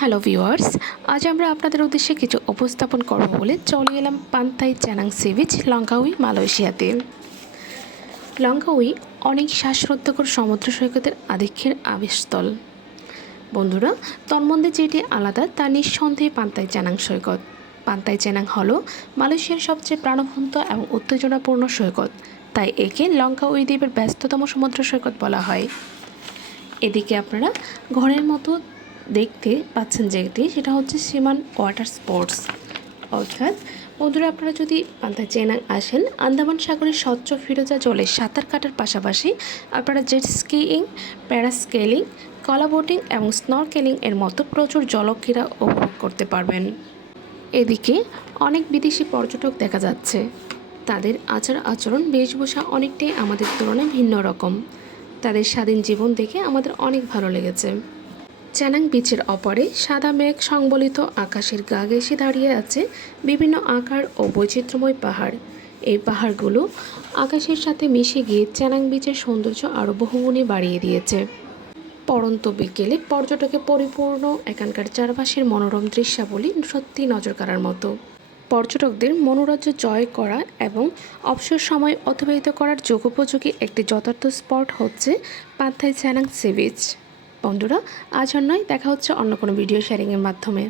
Hello viewers আজ আমরা আপনাদের উদ্দেশ্যে কিছু উপস্থাপন করব বলে চলে এলাম পান্তাই চ্যানাং সি বিচ লঙ্কাউই মালয়েশিয়াতে। লঙ্কাউই অনেক শ্বাসরুদ্ধকর সমুদ্র সৈকতের আধিক্যের আবেশস্থল বন্ধুরা, তন্মধ্যে যেটি আলাদা, তা নিঃসন্দেহে পান্তাই চ্যানাং সৈকত। পান্তাই চ্যানাং হলো মালয়েশিয়ার সবচেয়ে প্রাণবন্ত এবং উত্তেজনাপূর্ণ সৈকত। তাই একে লঙ্কা ওই দ্বীপের ব্যস্ততম সমুদ্র সৈকত বলা হয়। এদিকে আপনারা ঘরের মতো দেখতে পাচ্ছেন যেটি সেটা হচ্ছে সীমান ওয়াটার স্পোর্টস। অর্থাৎ বন্ধুরা, আপনারা যদি পান্তা চেনাং আসেন, আন্দামান সাগরের স্বচ্ছ ফিরোজা জলে সাঁতার কাটার পাশাপাশি আপনারা জেট স্কিইং, প্যারাস্কেলিং, কলা বোটিং এবং স্নরকেলিং এর মতো প্রচুর জলক্রীড়া উপভোগ করতে পারবেন। এদিকে অনেক বিদেশি পর্যটক দেখা যাচ্ছে। তাদের আচার আচরণ, বেশভূষা অনেকটাই আমাদের তুলনায় ভিন্ন রকম। তাদের স্বাধীন জীবন দেখে আমাদের অনেক ভালো লেগেছে। চ্যানাং বিচের অপরে সাদা মেঘ সংবলিত আকাশের গা ঘেঁষে দাঁড়িয়ে আছে বিভিন্ন আকার ও বৈচিত্র্যময় পাহাড়। এই পাহাড়গুলো আকাশের সাথে মিশে গিয়ে চ্যানাং বিচের সৌন্দর্য আরও বহুগুণে বাড়িয়ে দিয়েছে। পরন্ত বিকেলে পর্যটকে পরিপূর্ণ এখানকার চারপাশের মনোরম দৃশ্যাবলী সত্যি নজর কাড়ার মতো। পর্যটকদের মনোরাজ্য জয় করা এবং অবসর সময় অতিবাহিত করার যোগোপযোগী একটি যথার্থ স্পট হচ্ছে পান্থাই চ্যানাং সি বিচ। বন্ধুরা আজ আর নয় দেখা হচ্ছে অন্য কোনো ভিডিও শেয়ারিংয়ের মাধ্যমে।